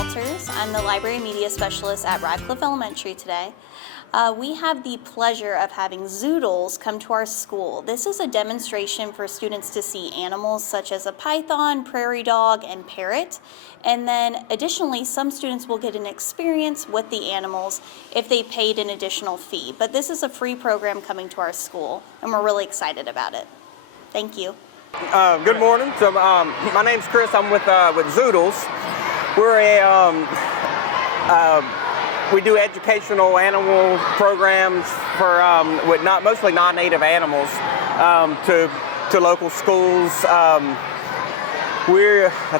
Walters. I'm the Library Media Specialist at Radcliffe Elementary today. We have the pleasure of having Zootles come to our school. This is a demonstration for students to see animals such as a python, prairie dog, and parrot. And then additionally, some students will get an experience with the animals if they paid an additional fee. But this is a free program coming to our school, and we're really excited about it. Thank you. Good morning. So my name's Chris. I'm with Zootles. We're we do educational animal programs for with mostly non-native animals to local schools. I'd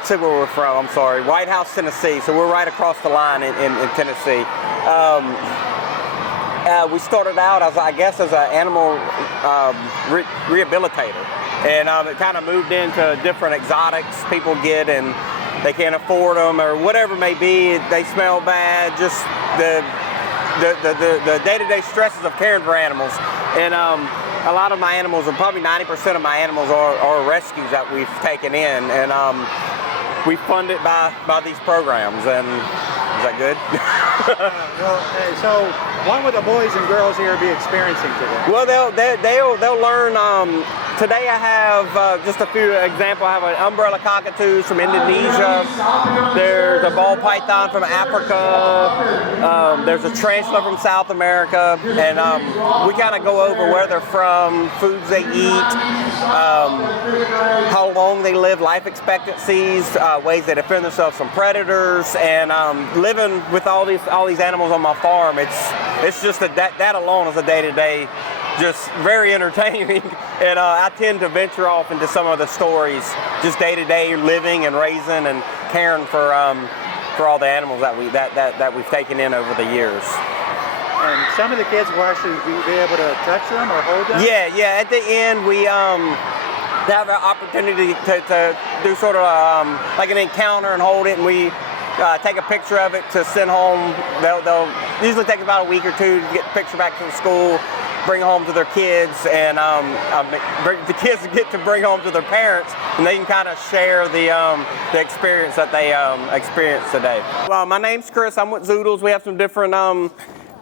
say where we're from. I'm sorry, White House, Tennessee. So we're right across the line in Tennessee. We started out as an animal rehabilitator. And it kind of moved into different exotics people get and they can't afford them or whatever it may be. They smell bad, just the day-to-day stresses of caring for animals. And a lot of my animals, or probably 90% of my animals are rescues that we've taken in. And we fund it by these programs. And is that good? So what would the boys and girls here be experiencing today? Well, they'll learn. Today I have just a few examples. I have an umbrella cockatoos from Indonesia. There's a ball python from Africa. There's a tarantula from South America. And we kind of go over where they're from, foods they eat, how long they live, life expectancies, ways they defend themselves from predators, and living with all these animals on my farm. It's just that alone is a day-to-day. Just very entertaining, and I tend to venture off into some of the stories, just day-to-day living and raising and caring for all the animals that we've taken in over the years. And some of the kids will actually be able to touch them or hold them? Yeah. At the end, we have an opportunity to do sort of like an encounter and hold it, and we take a picture of it to send home. They'll usually take about a week or two to get the picture back to the school, bring home to their kids, and the kids get to bring home to their parents, and they can kind of share the experience that they experienced today. Well, my name's Chris. I'm with Zootles. We have some different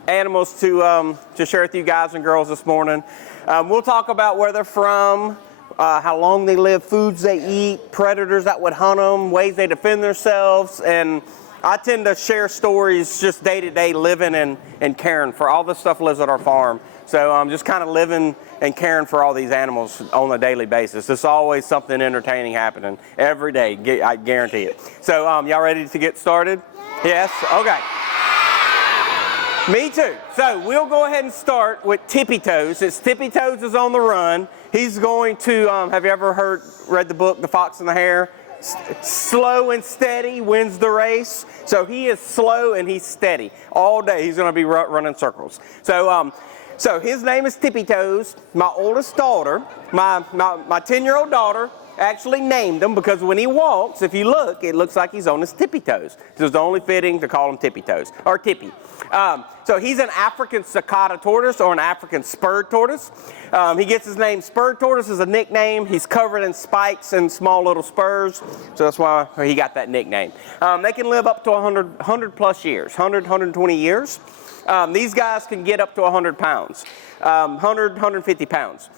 animals to share with you guys and girls this morning. We'll talk about where they're from, how long they live, foods they eat, predators that would hunt them, ways they defend themselves, and I tend to share stories just day-to-day living and caring for all this stuff lives at our farm. So I'm just kind of living and caring for all these animals on a daily basis. There's always something entertaining happening every day, I guarantee it. So y'all ready to get started? Yes? Okay. Me too. So we'll go ahead and start with Tippy Toes. Since Tippy Toes is on the run, he's going to, have you ever read the book, The Fox and the Hare? Slow and steady wins the race. So he is slow and he's steady. All day he's going to be running circles. So his name is Tippy Toes. My oldest daughter, my 10-year-old daughter, actually named him because when he walks, if you look, it looks like he's on his tippy toes. So it's only fitting to call him Tippy Toes, or Tippy. So he's an African cicada tortoise or an African spurred tortoise. He gets his name Spurred Tortoise as a nickname. He's covered in spikes and small little spurs, so that's why he got that nickname. They can live up to 100 plus years, 120 years. These guys can get up to 100 pounds, 150 pounds.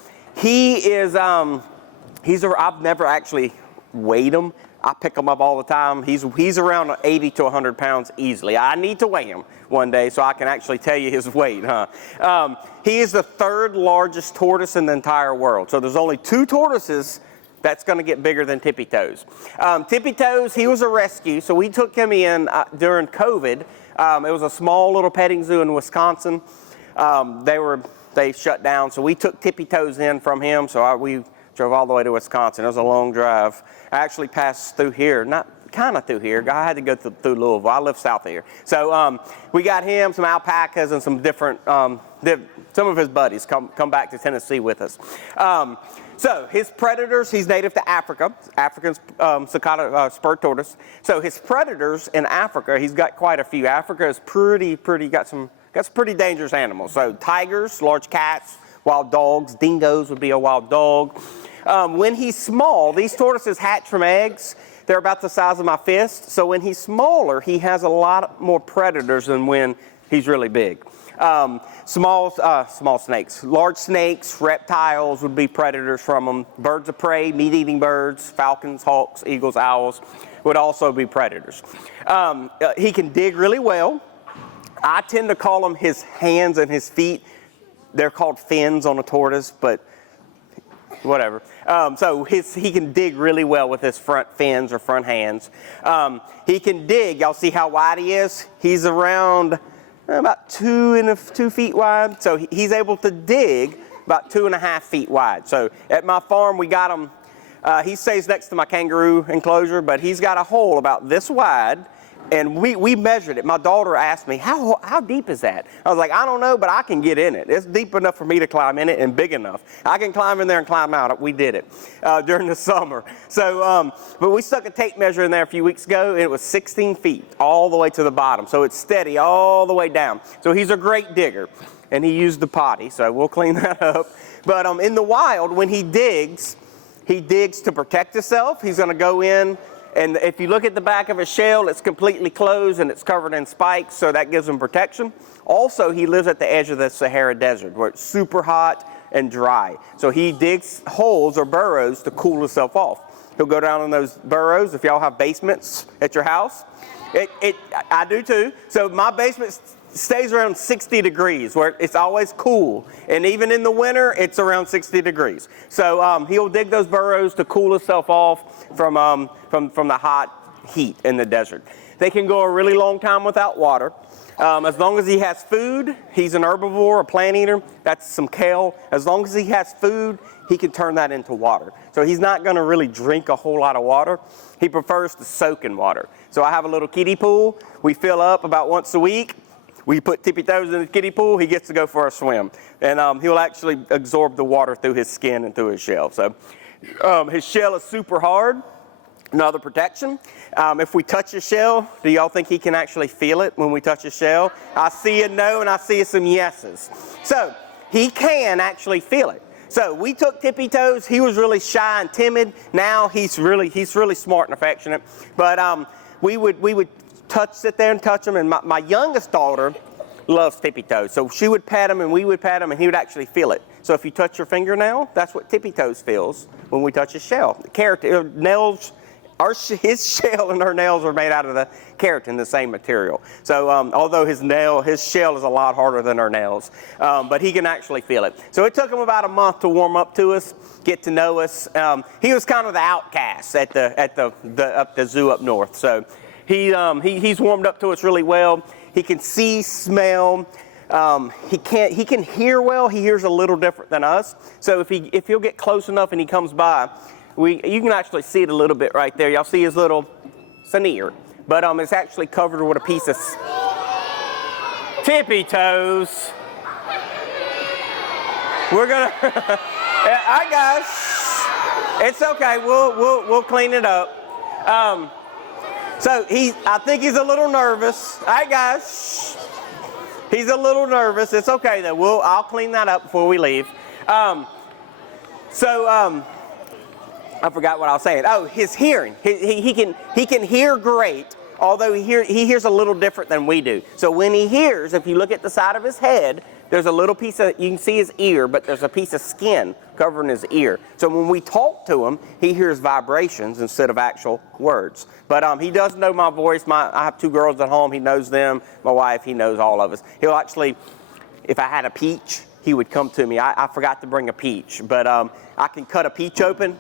I've never actually weighed him. I pick him up all the time. He's around 80 to 100 pounds easily. I need to weigh him one day so I can actually tell you his weight. He is the third largest tortoise in the entire world. So there's only 2 tortoises that's going to get bigger than Tippy Toes. Tippy Toes, he was a rescue, so we took him in during COVID. It was a small little petting zoo in Wisconsin. They shut down, so we took Tippy Toes in from him. So we drove all the way to Wisconsin. It was a long drive. I actually passed through here, not kind of through here. I had to go through Louisville. I live south of here. So we got him, some alpacas, and some different, some of his buddies come back to Tennessee with us. So his predators, he's native to Africa, African cicada spurred tortoise. So his predators in Africa, he's got quite a few. Africa is got some pretty dangerous animals. So tigers, large cats, wild dogs, dingoes would be a wild dog. When he's small, these tortoises hatch from eggs. they're about the size of my fist. So when he's smaller, he has a lot more predators than when he's really big. Small snakes, large snakes, reptiles would be predators from them. Birds of prey, meat-eating birds, falcons, hawks, eagles, owls would also be predators. He can dig really well. I tend to call them his hands and his feet. They're called fins on a tortoise, but whatever. So he can dig really well with his front fins or front hands. He can dig. Y'all see how wide he is? He's around about 2 feet wide. So he's able to dig about 2.5 feet wide. So at my farm, we got him. He stays next to my kangaroo enclosure, but he's got a hole about this wide. And we measured it. My daughter asked me, how deep is that? I was like, I don't know, but I can get in it. It's deep enough for me to climb in it and big enough. I can climb in there and climb out. We did it during the summer. So, but we stuck a tape measure in there a few weeks ago, and it was 16 feet all the way to the bottom. So it's steady all the way down. So he's a great digger. And he used the potty, so we'll clean that up. But in the wild, when he digs to protect himself. He's going to go in. And if you look at the back of his shell, it's completely closed and it's covered in spikes, so that gives him protection. Also, he lives at the edge of the Sahara Desert where it's super hot and dry. So he digs holes or burrows to cool himself off. He'll go down in those burrows. If y'all have basements at your house, I do too. So my basement stays around 60 degrees where it's always cool. And even in the winter, it's around 60 degrees. So he'll dig those burrows to cool himself off from the hot heat in the desert. They can go a really long time without water. As long as he has food, he's an herbivore, a plant eater, that's some kale. As long as he has food, he can turn that into water. So he's not gonna really drink a whole lot of water. He prefers to soak in water. So I have a little kiddie pool. We fill up about once a week. We put Tippy Toes in the kiddie pool, he gets to go for a swim. And he'll actually absorb the water through his skin and through his shell. So his shell is super hard. Another protection. If we touch his shell, do y'all think he can actually feel it when we touch his shell? I see a no and I see some yeses. So he can actually feel it. So we took Tippy Toes. He was really shy and timid. Now he's really smart and affectionate. But we would sit there and touch him. And my youngest daughter loves Tippy Toes. So she would pet him and we would pet him and he would actually feel it. So if you touch your fingernail, that's what Tippy Toes feels when we touch his shell. The keratin, nails. His shell and her nails are made out of the keratin, the same material. So although his shell is a lot harder than her nails, but he can actually feel it. So it took him about a month to warm up to us, get to know us. He was kind of the outcast at the zoo up north. So he's warmed up to us really well. He can see, smell. He can hear well. He hears a little different than us. So if he'll get close enough and he comes by, you can actually see it a little bit right there. Y'all see his little, it's an ear, but it's actually covered with a piece of Tippy Toes. We're gonna, all right guys, it's okay. We'll clean it up. So I think he's a little nervous. All right guys, he's a little nervous. It's okay though. I'll clean that up before we leave. I forgot what I was saying. Oh, his hearing. He can hear great, although he hears a little different than we do. So when he hears, if you look at the side of his head, there's a little piece of, you can see his ear, but there's a piece of skin covering his ear. So when we talk to him, he hears vibrations instead of actual words. But he does know my voice. I have 2 girls at home. He knows them. My wife, he knows all of us. He'll actually, if I had a peach, he would come to me. I forgot to bring a peach, but I can cut a peach open.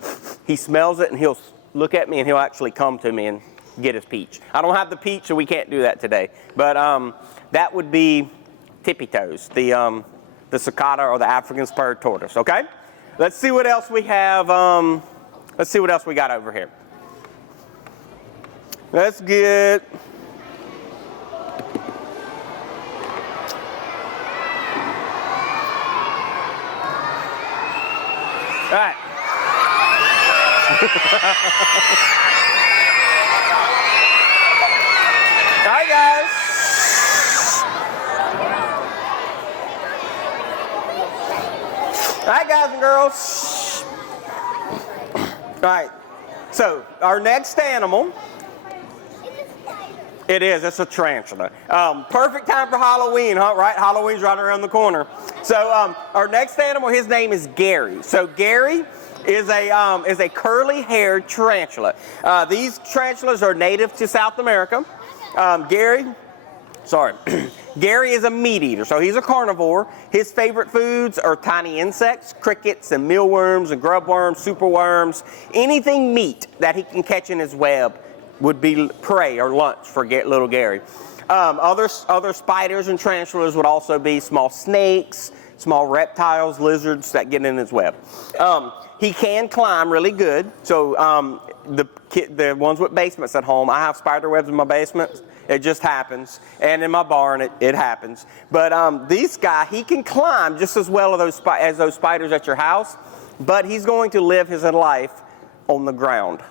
He smells it and he'll look at me and he'll actually come to me and get his peach. I don't have the peach, so we can't do that today. But that would be Tippy Toes, the cicada or the African spurred tortoise. Okay, let's see what else we have. Let's see what else we got over here. Let's get. All right. All right, guys. All right, guys and girls. All right. So our next animal, it is, it's a tarantula. Perfect time for Halloween, huh? Right? Halloween's right around the corner. So our next animal, his name is Gary. So Gary is a curly-haired tarantula. These tarantulas are native to South America. Gary is a meat eater, so he's a carnivore. His favorite foods are tiny insects, crickets and mealworms and grubworms, superworms. Anything meat that he can catch in his web would be prey or lunch for little Gary. Other spiders and tarantulas would also be small snakes, small reptiles, lizards that get in his web. He can climb really good. So the ones with basements at home, I have spider webs in my basement. It just happens. And in my barn, it happens. But this guy, he can climb just as well as those spiders at your house, but he's going to live his life on the ground.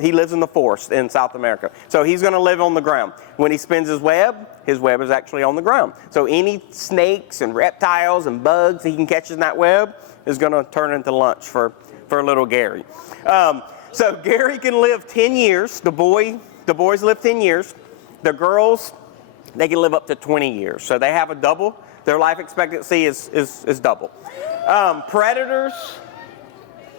He lives in the forest in South America. So he's going to live on the ground. When he spins his web is actually on the ground. So any snakes and reptiles and bugs he can catch in that web is going to turn into lunch for little Gary. So Gary can live 10 years. The boys live 10 years. The girls, they can live up to 20 years. So they have a double. Their life expectancy is double. Predators,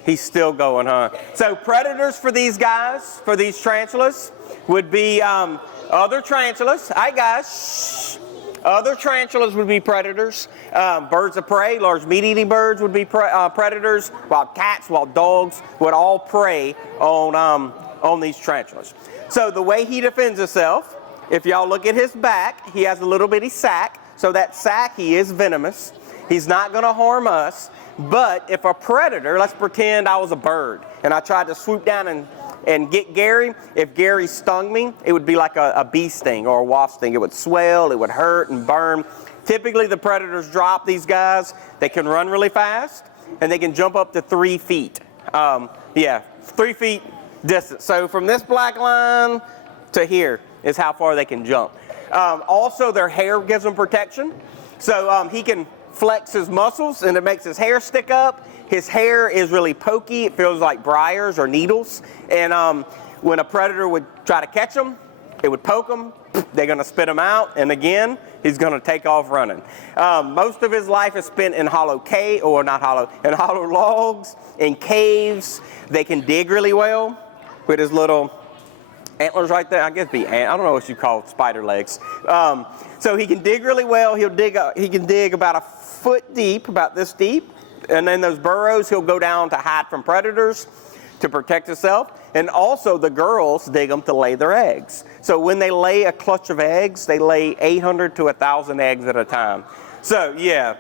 he's still going, huh? So predators for these guys, for these tarantulas, would be other tarantulas. Hi, guys. Shh. Other tarantulas would be predators. Birds of prey, large meat-eating birds would be predators. Wild cats, wild dogs would all prey on these tarantulas. So the way he defends himself, if y'all look at his back, he has a little bitty sac. So that sac, he is venomous. He's not going to harm us. But if a predator, let's pretend I was a bird, and I tried to swoop down and get Gary, if Gary stung me, it would be like a bee sting or a wasp sting. It would swell, it would hurt and burn. Typically the predators drop these guys. They can run really fast, and they can jump up to 3 feet. 3 feet distance. So from this black line to here is how far they can jump. Also, their hair gives them protection. So he can flex his muscles, and it makes his hair stick up. His hair is really pokey. It feels like briars or needles. And when a predator would try to catch him, it would poke him. They're going to spit him out, and again, he's going to take off running. Most of his life is spent in hollow logs, in caves. They can dig really well with his little antlers right there. I guess I don't know what you call spider legs. So he can dig really well. He can dig about a foot deep, about this deep, and then those burrows he'll go down to hide from predators, to protect himself. And also the girls dig them to lay their eggs. So when they lay a clutch of eggs, they lay 800 to 1,000 eggs at a time. So yeah,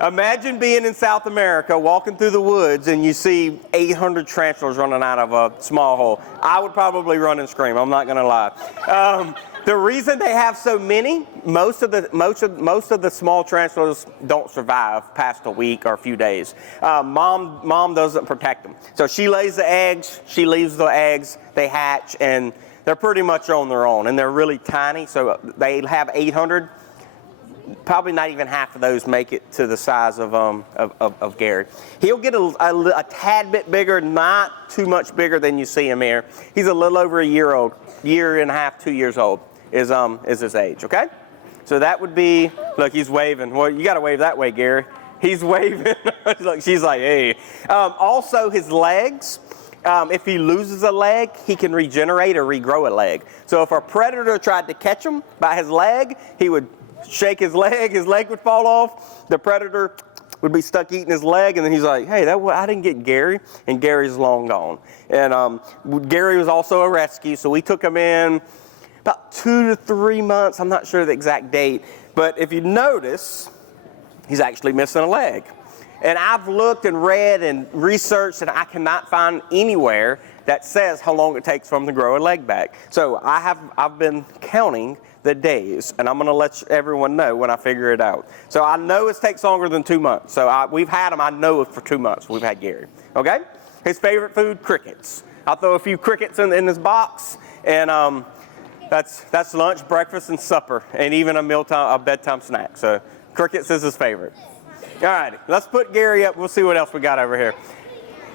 imagine being in South America, walking through the woods, and you see 800 tarantulas running out of a small hole. I would probably run and scream, I'm not gonna lie. The reason they have so many, most of the small tarantulas don't survive past a week or a few days. Mom doesn't protect them. So she lays the eggs, she leaves the eggs, they hatch, and they're pretty much on their own. And they're really tiny, so they have 800. Probably not even half of those make it to the size of Gary. He'll get a tad bit bigger, not too much bigger than you see him here. He's a little over a year old, year and a half, 2 years old is his age, okay? So that would be, look, he's waving. Well, you gotta wave that way, Gary. He's waving. Look, she's like, hey. Also, his legs, if he loses a leg, he can regenerate or regrow a leg. So if a predator tried to catch him by his leg, he would shake his leg would fall off, the predator would be stuck eating his leg, and then he's like, hey, I didn't get Gary, and Gary's long gone. And Gary was also a rescue, so we took him in about 2 to 3 months, I'm not sure the exact date, but if you notice, he's actually missing a leg. And I've looked and read and researched, and I cannot find anywhere that says how long it takes for him to grow a leg back. So I've been counting the days, and I'm going to let everyone know when I figure it out. So I know it takes longer than 2 months. So we've had him, I know, for 2 months. We've had Gary. Okay? His favorite food, crickets. I'll throw a few crickets in this box, and that's lunch, breakfast, and supper, and even a bedtime snack. So crickets is his favorite. All right, let's put Gary up. We'll see what else we got over here.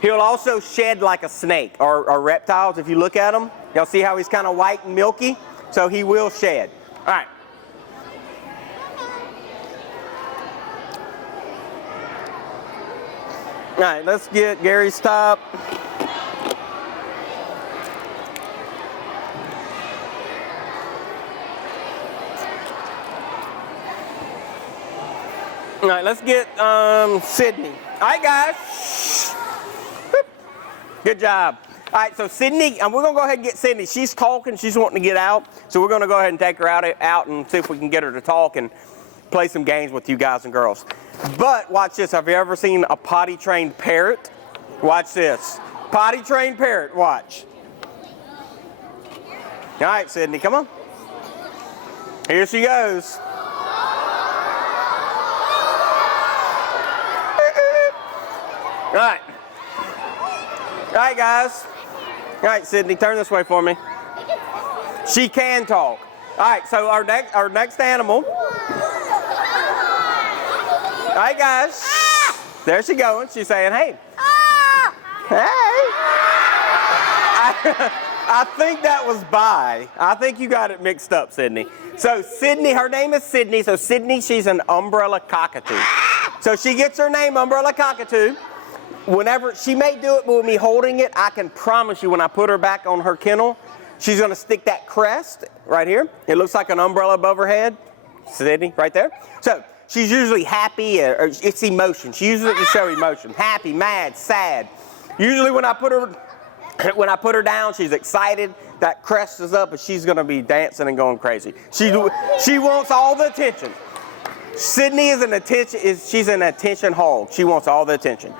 He'll also shed like a snake or reptiles. If you look at him, y'all see how he's kind of white and milky? So he will shed. All right. All right, let's get Gary's top. All right, let's get Sydney. All right, guys. Good job. All right, so Sydney, and we're going to go ahead and get Sydney. She's talking. She's wanting to get out. So we're going to go ahead and take her out and see if we can get her to talk and play some games with you guys and girls. But watch this. Have you ever seen a potty-trained parrot? Watch this. Potty-trained parrot. Watch. All right, Sydney, come on. Here she goes. All right. All right, guys. All right, Sydney, turn this way for me. She can talk. All right, so our next animal. All right, guys. There she going. She's saying, hey. Hey. I think that was bye. I think you got it mixed up, Sydney. So Sydney, her name is Sydney. So Sydney, she's an umbrella cockatoo. So she gets her name, umbrella cockatoo. Whenever, she may do it, but with me holding it, I can promise you when I put her back on her kennel, she's going to stick that crest right here. It looks like an umbrella above her head. Sydney, right there. So she's usually happy, or it's emotion. She uses it to show emotion. Happy, mad, sad. Usually when I put her down, she's excited. That crest is up, and she's going to be dancing and going crazy. She wants all the attention. Sydney she's an attention hog. She wants all the attention.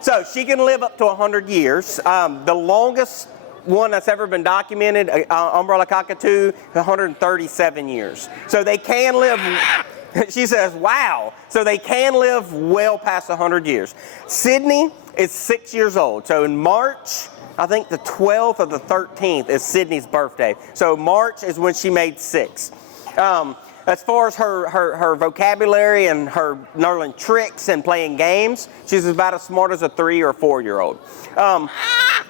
So she can live up to 100 years. The longest one that's ever been documented, umbrella cockatoo, 137 years. So they can live, she says, wow. So they can live well past 100 years. Sydney is 6 years old. So in March, I think the 12th or the 13th is Sydney's birthday. So March is when she made 6. As far as her vocabulary and her learning tricks and playing games, she's about as smart as a 3 or 4-year-old.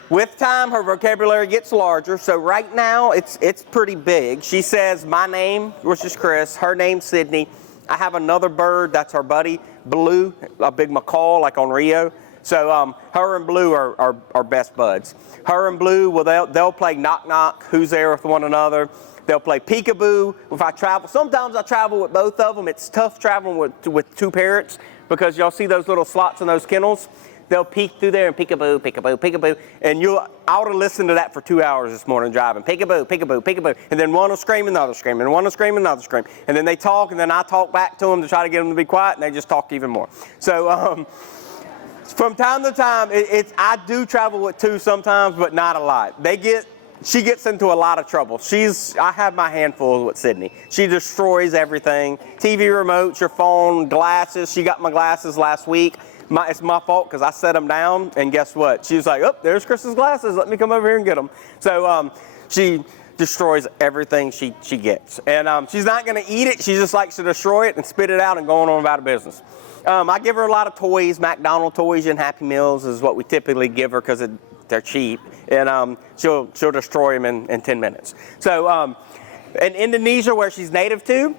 With time, her vocabulary gets larger. So right now, it's pretty big. She says, my name, which is Chris, her name's Sydney. I have another bird, that's our buddy, Blue, a big macaw like on Rio. So her and Blue are best buds. Her and Blue, well, they'll play knock-knock, who's there with one another. They'll play peekaboo. If I travel, sometimes I travel with both of them. It's tough traveling with 2 parrots because y'all see those little slots in those kennels. They'll peek through there and peekaboo, peekaboo, peekaboo. And I ought to listen to that for 2 hours this morning driving. Peekaboo, peekaboo, peekaboo. And then one will scream, another scream, and one will scream, another scream. And then they talk, and then I talk back to them to try to get them to be quiet, and they just talk even more. So from time to time, I do travel with 2 sometimes, but not a lot. She gets into a lot of trouble. I have my handful with Sydney. She destroys everything. TV remotes, your phone, glasses. She got my glasses last week. It's my fault because I set them down, and guess what? She was like, oh, there's Chris's glasses. Let me come over here and get them. So she destroys everything she gets. And she's not going to eat it. She just likes to destroy it and spit it out and go on about her business. I give her a lot of toys. McDonald's toys and Happy Meals is what we typically give her because they're cheap. And she'll destroy them in 10 minutes. So in Indonesia, where she's native to,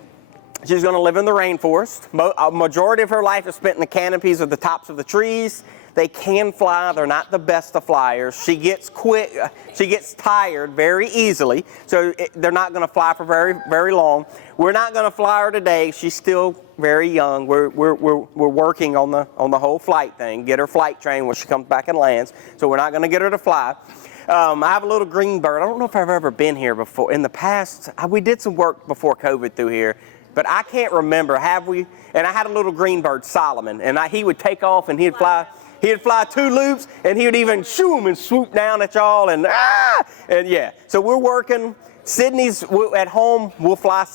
she's going to live in the rainforest. A majority of her life is spent in the canopies of the tops of the trees. They can fly. They're not the best of flyers. She gets tired very easily. So they're not going to fly for very, very long. We're not going to fly her today. She's still very young. We're working on the whole flight thing. Get her flight trained when she comes back and lands. So we're not going to get her to fly. I have a little green bird. I don't know if I've ever been here before. In the past, we did some work before COVID through here. But I can't remember. Have we? And I had a little green bird, Solomon. And he would take off and he'd fly 2 loops, and he would even shoom and swoop down at y'all, and yeah. So we're working. Sydney's at home. We'll fly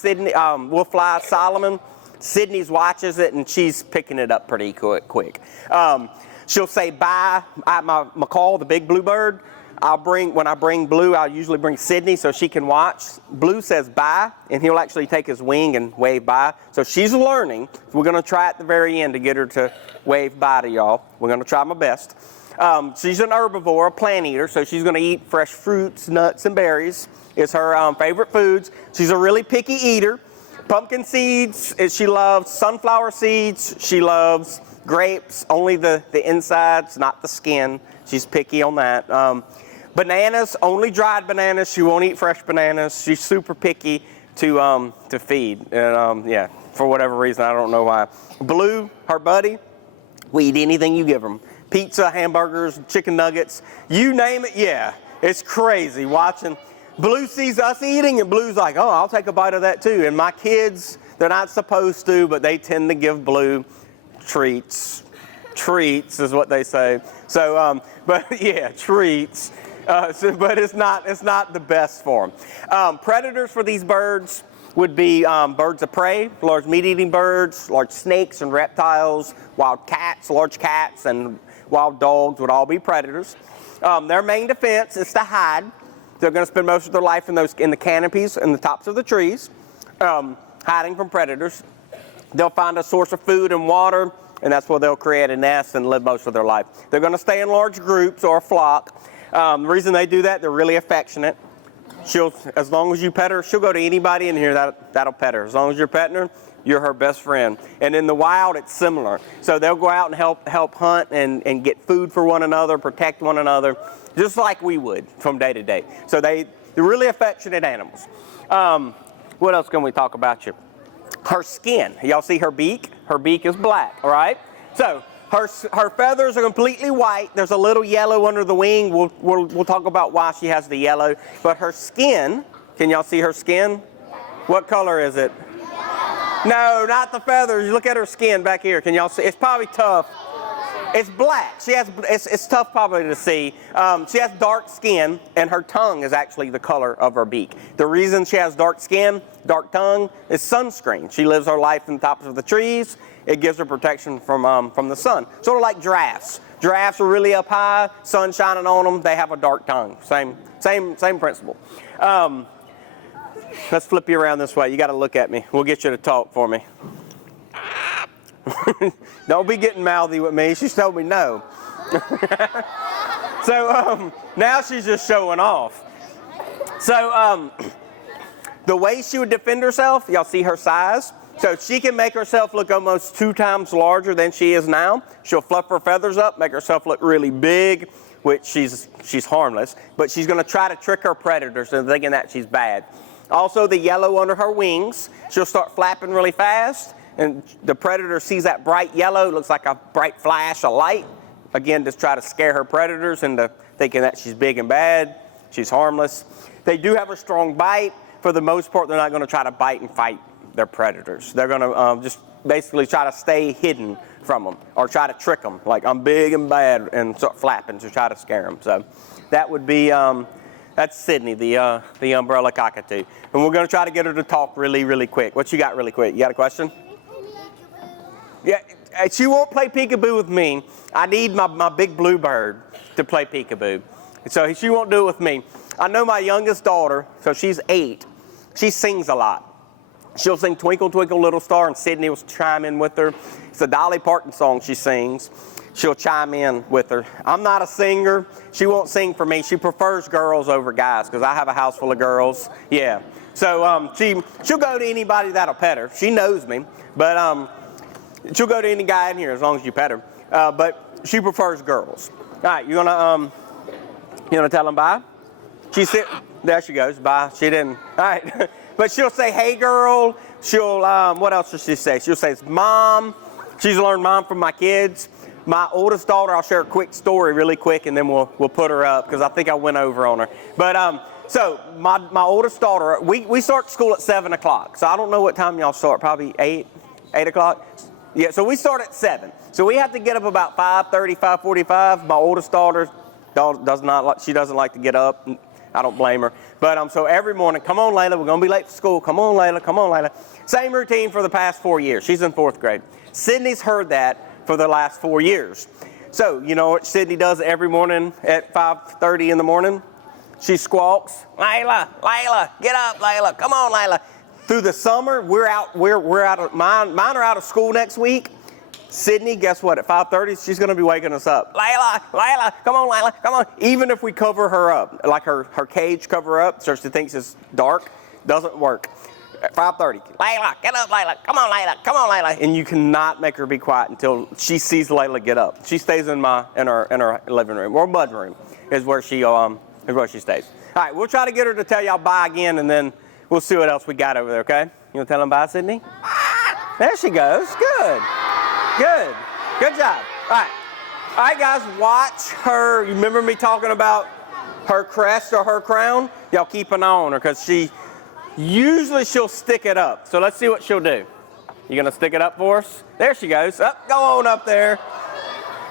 Solomon. Sydney's watches it, and she's picking it up pretty quick. She'll say bye. My macaw, the big blue bird. When I bring Blue, I'll usually bring Sydney so she can watch. Blue says bye, and he'll actually take his wing and wave bye. So she's learning. We're going to try at the very end to get her to wave bye to y'all. We're going to try my best. She's an herbivore, a plant eater, so she's going to eat fresh fruits, nuts, and berries. It's her favorite foods. She's a really picky eater. Pumpkin seeds, she loves sunflower seeds. She loves grapes, only the insides, not the skin. She's picky on that. Bananas, only dried bananas. She won't eat fresh bananas. She's super picky to feed. And yeah, for whatever reason, I don't know why. Blue, her buddy, we eat anything you give them. Pizza, hamburgers, chicken nuggets, you name it, yeah. It's crazy watching. Blue sees us eating, and Blue's like, oh, I'll take a bite of that too. And my kids, they're not supposed to, but they tend to give Blue treats. Treats is what they say. So, but yeah, treats. But it's not the best for them. Predators for these birds would be birds of prey, large meat-eating birds, large snakes and reptiles, wild cats, large cats, and wild dogs would all be predators. Their main defense is to hide. They're going to spend most of their life in the canopies and the tops of the trees, hiding from predators. They'll find a source of food and water, and that's where they'll create a nest and live most of their life. They're going to stay in large groups or a flock. The reason they do that, they're really affectionate. As long as you pet her, she'll go to anybody in here that'll pet her. As long as you're petting her, you're her best friend. And in the wild, it's similar. So they'll go out and help hunt and get food for one another, protect one another, just like we would from day to day. So they're really affectionate animals. What else can we talk about you? Her skin. Y'all see her beak? Her beak is black, all right? So her feathers are completely white. There's a little yellow under the wing. We'll talk about why she has the yellow. But her skin, can y'all see her skin? What color is it? No, not the feathers. Look at her skin back here. Can y'all see? It's probably tough. It's black. It's tough probably to see. She has dark skin, and her tongue is actually the color of her beak. The reason she has dark skin, dark tongue, is sunscreen. She lives her life in the tops of the trees. It gives her protection from the sun. Sort of like giraffes. Giraffes are really up high, sun shining on them. They have a dark tongue. Same principle. Let's flip you around this way. You got to look at me. We'll get you to talk for me. Don't be getting mouthy with me. She's told me no. So now she's just showing off. So the way she would defend herself, y'all see her size? So she can make herself look almost 2 times larger than she is now. She'll fluff her feathers up, make herself look really big, which she's harmless. But she's going to try to trick her predators into thinking that she's bad. Also, the yellow under her wings, she'll start flapping really fast. And the predator sees that bright yellow, looks like a bright flash of light. Again, just try to scare her predators into thinking that she's big and bad. She's harmless. They do have a strong bite. For the most part, they're not going to try to bite and fight their predators. They're going to just basically try to stay hidden from them or try to trick them, like I'm big and bad, and start flapping to try to scare them. So that would be, that's Sydney, the umbrella cockatoo. And we're going to try to get her to talk really, really quick. What you got really quick? You got a question? Yeah, she won't play peekaboo with me. I need my big bluebird to play peekaboo. So she won't do it with me. I know my youngest daughter, so she's 8. She sings a lot. She'll sing Twinkle, Twinkle, Little Star, and Sydney will chime in with her. It's a Dolly Parton song she sings. She'll chime in with her. I'm not a singer. She won't sing for me. She prefers girls over guys because I have a house full of girls. Yeah. So she'll go to anybody that'll pet her. She knows me, but she'll go to any guy in here as long as you pet her. But she prefers girls. All right, you gonna tell them bye? There she goes. Bye. She didn't. All right. But she'll say, "Hey, girl." She'll what else does she say? She'll say, "Mom." She's learned mom from my kids. My oldest daughter, I'll share a quick story really quick, and then we'll put her up because I think I went over on her. But so my oldest daughter, we start school at 7 o'clock. So I don't know what time y'all start. Probably 8 o'clock. Yeah. So we start at 7. So we have to get up about 5:30, 5:45. My oldest daughter doesn't like to get up. I don't blame her. But so every morning, come on, Layla, we're going to be late for school. Come on, Layla, come on, Layla. Same routine for the past 4 years. She's in 4th grade. Sydney's heard that for the last 4 years. So you know what Sydney does every morning at 5:30 in the morning? She squawks, "Layla, Layla, get up, Layla. Come on, Layla." Through the summer, we're out of mine are out of school next week. Sydney, guess what? At 5:30, she's going to be waking us up. Layla, Layla, come on, Layla, come on. Even if we cover her up, like her cage cover up, so she thinks it's dark, doesn't work. At 5:30, Layla, get up, Layla, come on, Layla, come on, Layla. And you cannot make her be quiet until she sees Layla get up. She stays in her living room, or mud room is where she stays. All right, we'll try to get her to tell y'all bye again, and then we'll see what else we got over there, okay? You want to tell them bye, Sydney? There she goes. Good. Good. Good job. All right. All right, guys, watch her. You remember me talking about her crest or her crown? Y'all keep an eye on her because she'll stick it up. So let's see what she'll do. You going to stick it up for us? There she goes. Up, go on up there.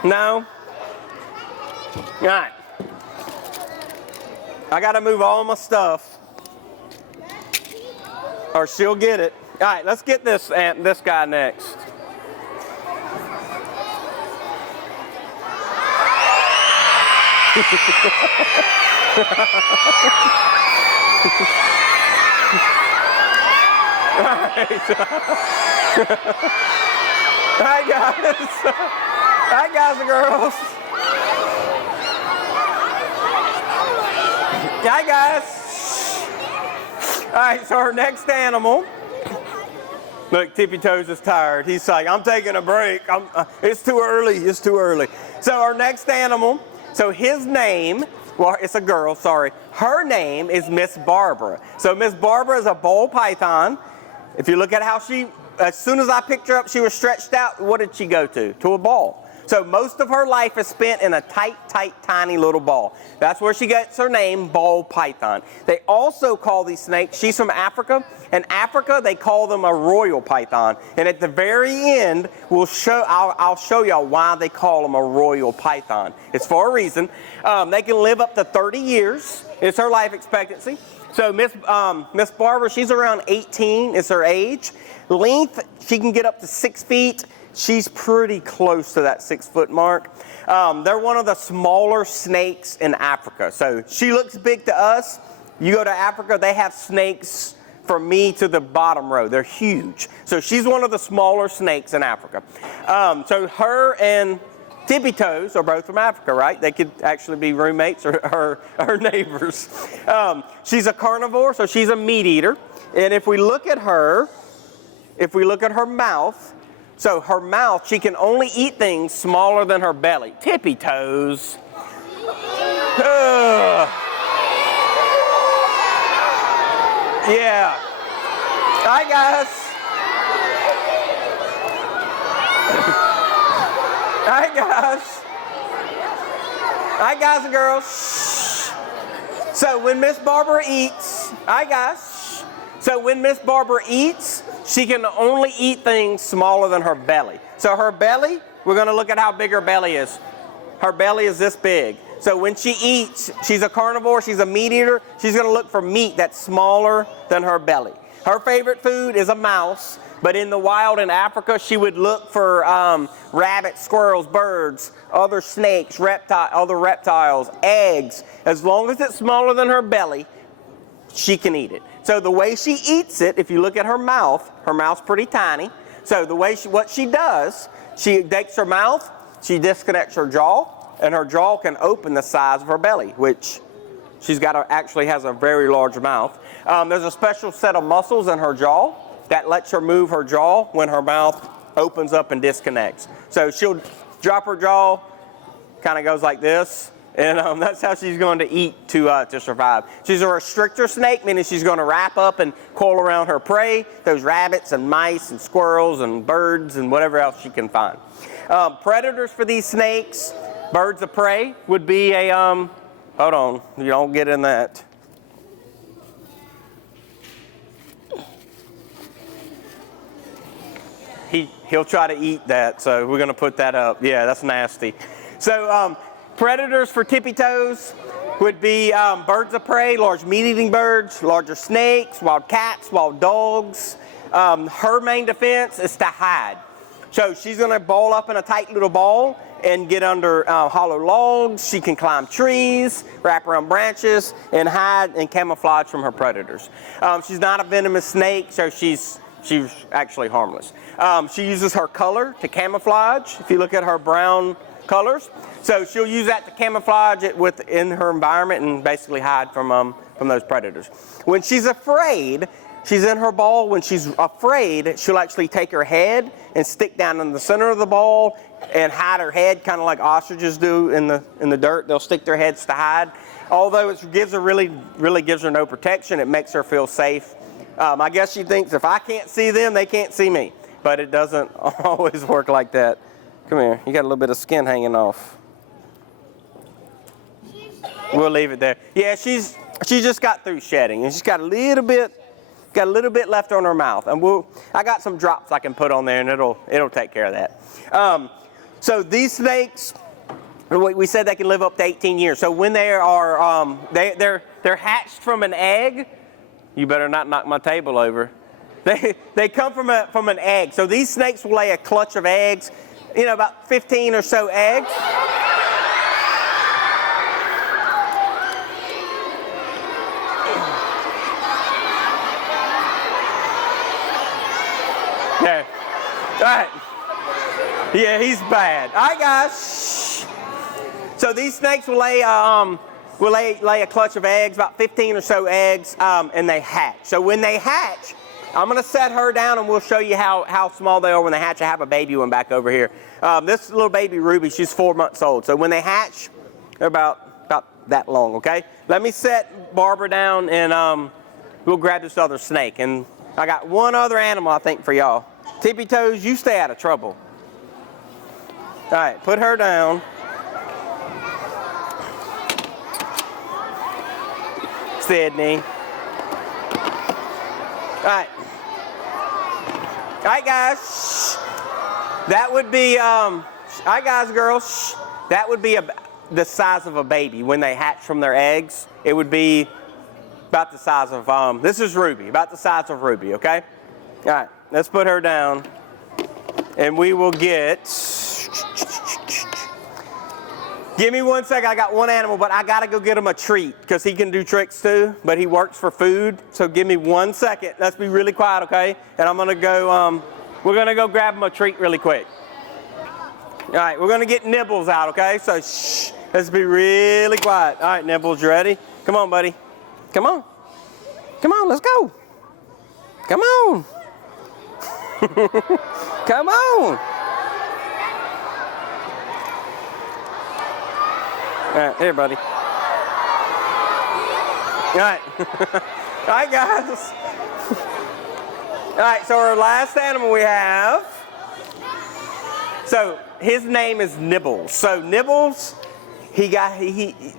No? All right. I got to move all my stuff or she'll get it. All right, let's get this guy next. Hi guys. Hi guys and girls. Hi guys. All right, so our next animal. Look, Tippy Toes is tired. He's like, I'm taking a break. It's too early. It's too early. So our next animal. So his name, well, it's a girl, sorry. Her name is Miss Barbara. So Miss Barbara is a ball python. If you look at how as soon as I picked her up, she was stretched out. What did she go to? To a ball. So most of her life is spent in a tight, tiny little ball. That's where she gets her name, ball python. They also call these snakes, she's from Africa. In Africa, they call them a royal python. And at the very end, I'll show y'all why they call them a royal python. It's for a reason. They can live up to 30 years. It's her life expectancy. So Miss Barbara, she's around 18 is her age. Length, she can get up to 6 feet. She's pretty close to that 6 foot mark. They're one of the smaller snakes in Africa. So she looks big to us. You go to Africa, they have snakes from me to the bottom row. They're huge. So she's one of the smaller snakes in Africa. So her and Tippy Toes are both from Africa, right? They could actually be roommates or neighbors. She's a carnivore, so she's a meat eater. And if we look at her mouth, so her mouth, she can only eat things smaller than her belly. Tippy Toes. Yeah. Hi, guys. Hi, guys. Hi, guys and girls. So when Miss Barbara eats, hi, guys. So when Miss Barbara eats, she can only eat things smaller than her belly. So her belly, we're going to look at how big her belly is. Her belly is this big. So when she eats, she's a carnivore, she's a meat eater, she's going to look for meat that's smaller than her belly. Her favorite food is a mouse, but in the wild in Africa, she would look for rabbits, squirrels, birds, other snakes, other reptiles, eggs. As long as it's smaller than her belly, she can eat it. So the way she eats it, if you look at her mouth's pretty tiny. So what she does, she takes her mouth, she disconnects her jaw, and her jaw can open the size of her belly, which actually has a very large mouth. There's a special set of muscles in her jaw that lets her move her jaw when her mouth opens up and disconnects. So she'll drop her jaw, kind of goes like this, and that's how she's going to eat to survive. She's a restrictor snake, meaning she's going to wrap up and coil around her prey, those rabbits and mice and squirrels and birds and whatever else she can find. Predators for these snakes, birds of prey would be a, hold on, you don't get in that. He'll try to eat that, so we're going to put that up. Yeah, that's nasty. So predators for Tippy Toes would be birds of prey, large meat-eating birds, larger snakes, wild cats, wild dogs. Her main defense is to hide. So she's going to ball up in a tight little ball and get under hollow logs. She can climb trees, wrap around branches, and hide and camouflage from her predators. She's not a venomous snake, so she's she's actually harmless. She uses her color to camouflage. If you look at her brown colors, so she'll use that to camouflage it within her environment and basically hide from those predators. When she's afraid, she's in her ball. When she's afraid, she'll actually take her head and stick down in the center of the ball and hide her head, kind of like ostriches do in the dirt. They'll stick their heads to hide. Although it gives her really gives her no protection, it makes her feel safe. I guess she thinks if I can't see them, they can't see me. But it doesn't always work like that. Come here. You got a little bit of skin hanging off. We'll leave it there. Yeah, she just got through shedding, and she's got a little bit left on her mouth. And I got some drops I can put on there, and it'll take care of that. So these snakes, we said they can live up to 18 years. So when they are they're hatched from an egg. You better not knock my table over. They come from an egg. So these snakes will lay a clutch of eggs, about 15 or so eggs. Yeah. All right. Yeah, he's bad. All right, guys. So these snakes will lay a clutch of eggs, about 15 or so eggs, and they hatch. So when they hatch, I'm going to set her down and we'll show you how small they are when they hatch. I have a baby one back over here. This little baby Ruby, she's 4 months old. So when they hatch, they're about that long, okay? Let me set Barbara down and we'll grab this other snake. And I got one other animal, I think, for y'all. Tippy Toes, you stay out of trouble. All right, put her down. Sydney. All right. All right, guys. That would be, all right, guys, girls. That would be the size of a baby when they hatch from their eggs. It would be about the size of, this is Ruby, about the size of Ruby, okay? All right, let's put her down. And we will get, give me 1 second, I got one animal, but I gotta go get him a treat because he can do tricks too, but he works for food. So give me 1 second. Let's be really quiet, okay? And I'm gonna go, we're gonna go grab him a treat really quick. All right, we're gonna get Nibbles out, okay? So shh, let's be really quiet. All right, Nibbles, you ready? Come on, buddy. Come on. Come on, let's go. Come on. Come on. All right, here, buddy. All right. All right, guys. All right, so our last animal we have. So his name is Nibbles. So Nibbles,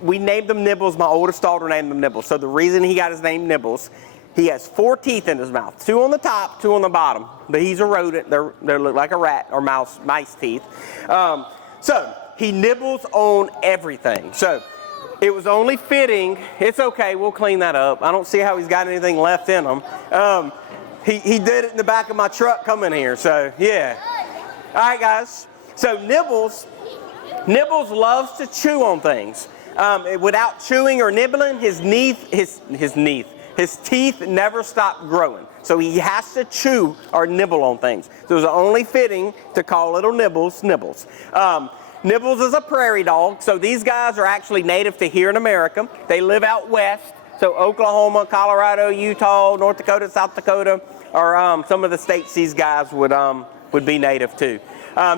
we named him Nibbles. My oldest daughter named him Nibbles. So the reason he got his name Nibbles, he has 4 teeth in his mouth. 2 on the top, 2 on the bottom. But he's a rodent. They look like a rat or mice teeth. So he nibbles on everything. So it was only fitting. It's okay. We'll clean that up. I don't see how he's got anything left in him. He did it in the back of my truck coming here. So yeah. All right, guys. So Nibbles loves to chew on things. Without chewing or nibbling, his teeth never stop growing. So he has to chew or nibble on things. So it was only fitting to call little Nibbles Nibbles. Nibbles is a prairie dog. So these guys are actually native to here in America. They live out west. So Oklahoma, Colorado, Utah, North Dakota, South Dakota are some of the states these guys would be native to.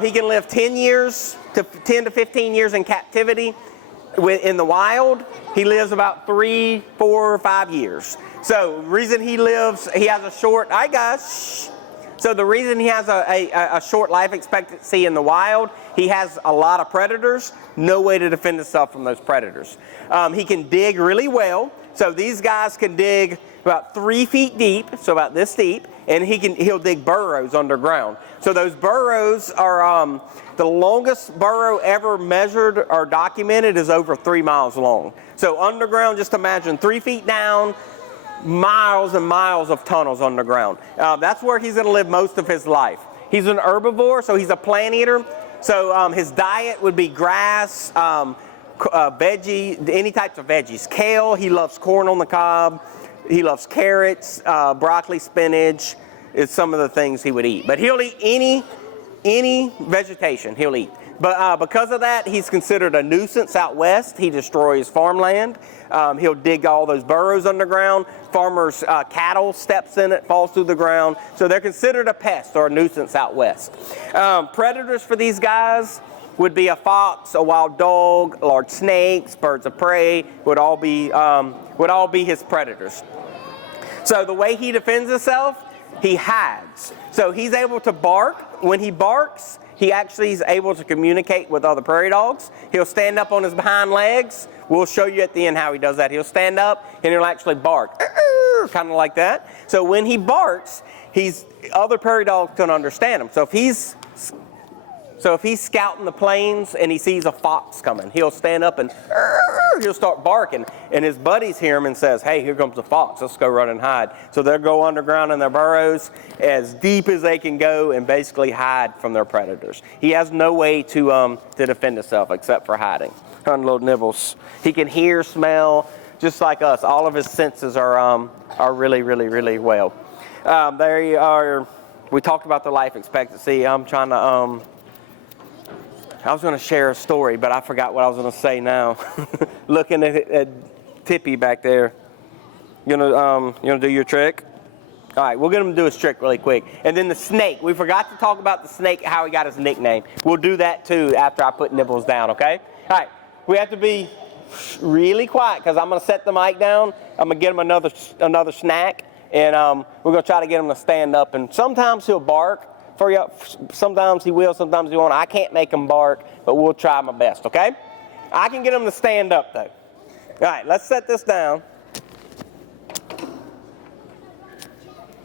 He can live 10 to 15 years in captivity. In the wild, he lives about 3, 4, 5 years. So the reason he has a short, So the reason he has a short life expectancy in the wild, he has a lot of predators, no way to defend himself from those predators. He can dig really well. So these guys can dig about 3 feet deep, so about this deep, and he'll dig burrows underground. So those burrows are, the longest burrow ever measured or documented is over 3 miles long. So underground, just imagine 3 feet down, miles and miles of tunnels underground. That's where he's going to live most of his life. He's an herbivore, so he's a plant eater. So his diet would be grass, veggie, any types of veggies. Kale, he loves corn on the cob. He loves carrots, broccoli, spinach. is some of the things he would eat. But he'll eat any vegetation he'll eat. But because of that, he's considered a nuisance out west. He destroys farmland. He'll dig all those burrows underground. Farmers' cattle steps in it, falls through the ground. So they're considered a pest or a nuisance out west. Predators for these guys would be a fox, a wild dog, large snakes, birds of prey, would all be his predators. So the way he defends himself, he hides. So he's able to bark. When he barks, he actually is able to communicate with other prairie dogs. He'll stand up on his behind legs. We'll show you at the end how he does that. He'll stand up and he'll actually bark, kind of like that. So when he barks, other prairie dogs can understand him. So if he's scouting the plains and he sees a fox coming, he'll stand up and he'll start barking. And his buddies hear him and says, hey, here comes the fox. Let's go run and hide. So they'll go underground in their burrows as deep as they can go and basically hide from their predators. He has no way to defend himself except for hiding. Little nibbles. He can hear, smell, just like us. All of his senses are really, really, really well. There you are. We talked about the life expectancy. I'm trying to... I was going to share a story, but I forgot what I was going to say now. Looking at Tippy back there. You gonna do your trick? All right, we're going to do his trick really quick. And then the snake. We forgot to talk about the snake, how he got his nickname. We'll do that too after I put Nibbles down, okay? All right, we have to be really quiet because I'm going to set the mic down. I'm going to get him another snack, and we're going to try to get him to stand up. And sometimes he'll bark. Sometimes he will, sometimes he won't. I can't make him bark, but we'll try my best, okay? I can get him to stand up, though. All right, let's set this down.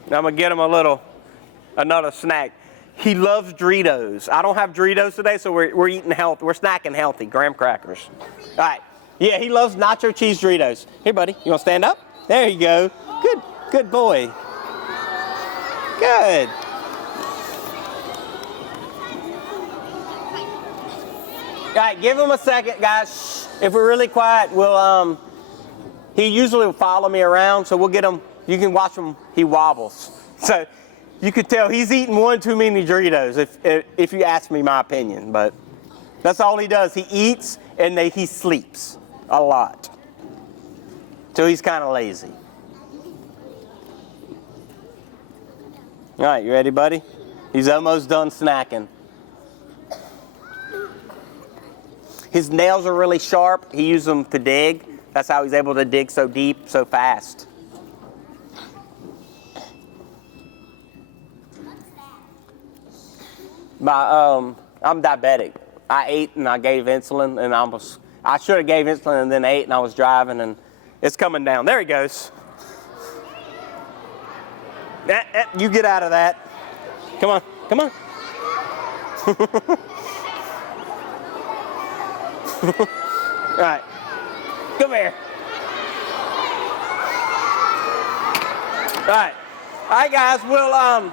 I'm going to get him another snack. He loves Doritos. I don't have Doritos today, so we're eating healthy. We're snacking healthy, graham crackers. All right. Yeah, he loves nacho cheese Doritos. Here, buddy, you want to stand up? There you go. Good boy. Good. All right, give him a second, guys. If we're really quiet, he usually will follow me around, so we'll get him. You can watch him, he wobbles. So you could tell he's eating one too many Doritos, if you ask me my opinion, but that's all he does. He eats and he sleeps a lot. So he's kind of lazy. All right, you ready, buddy? He's almost done snacking. His nails are really sharp. He uses them to dig. That's how he's able to dig so deep, so fast. I'm diabetic. I ate and I gave insulin, and I should have gave insulin and then ate, and I was driving, and it's coming down. There he goes. You get out of that. Come on, come on. All right, come here. All right, guys. We'll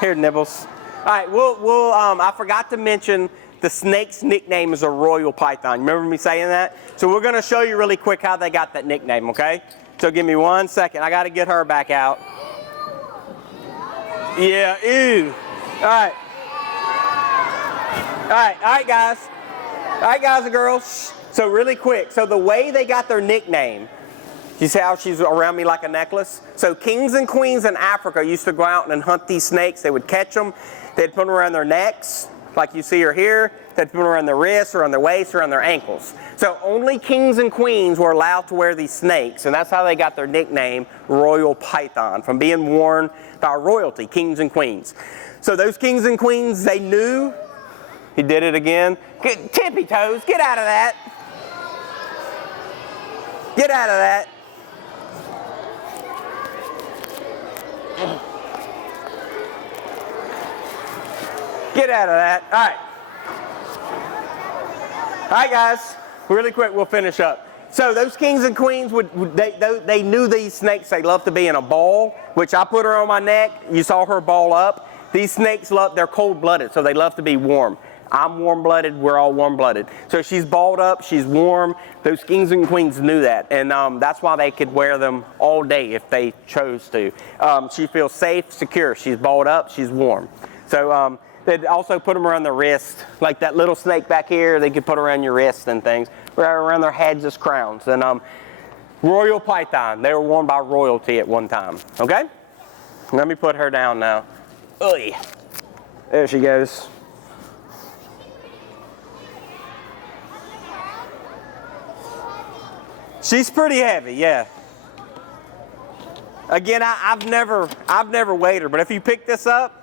here, Nibbles. All right, we'll I forgot to mention the snake's nickname is a royal python. Remember me saying that? So we're gonna show you really quick how they got that nickname. Okay? So give me 1 second. I got to get her back out. Yeah. Ew. All right. All right, guys. All right, guys and girls. So really quick. So the way they got their nickname, you see how she's around me like a necklace? So kings and queens in Africa used to go out and hunt these snakes. They would catch them. They'd put them around their necks, like you see her here. They'd put them around their wrists or on their waist or on their ankles. So only kings and queens were allowed to wear these snakes, and that's how they got their nickname, royal python, from being worn by royalty, kings and queens. So those kings and queens, they knew. He did it again. Tippy toes, get out of that. Get out of that. Get out of that. All right. All right, guys. Really quick, we'll finish up. So those kings and queens, they knew these snakes. They loved to be in a ball, which I put her on my neck. You saw her ball up. These snakes they're cold-blooded, so they love to be warm. I'm warm-blooded, we're all warm-blooded. So she's balled up, she's warm. Those kings and queens knew that, and that's why they could wear them all day if they chose to. She feels safe, secure. She's balled up, she's warm. So they'd also put them around the wrist, like that little snake back here, they could put around your wrist and things, around their heads as crowns. And royal python, they were worn by royalty at one time, okay? Let me put her down now. Oy. There she goes. She's pretty heavy, yeah. Again, I've never weighed her, but if you pick this up,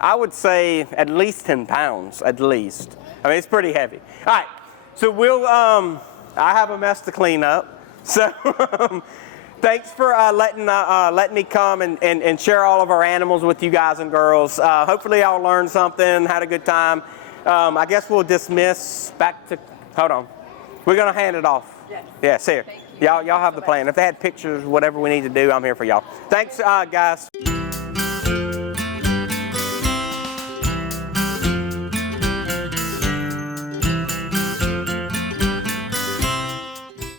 I would say at least 10 pounds, at least. I mean, it's pretty heavy. All right, so I have a mess to clean up. So thanks for letting me come and share all of our animals with you guys and girls. Hopefully y'all learned something, had a good time. I guess we'll dismiss back to, hold on. We're gonna hand it off. Yes. Yes, here. Y'all have the plan. If they had pictures, whatever we need to do, I'm here for y'all. Thanks, guys.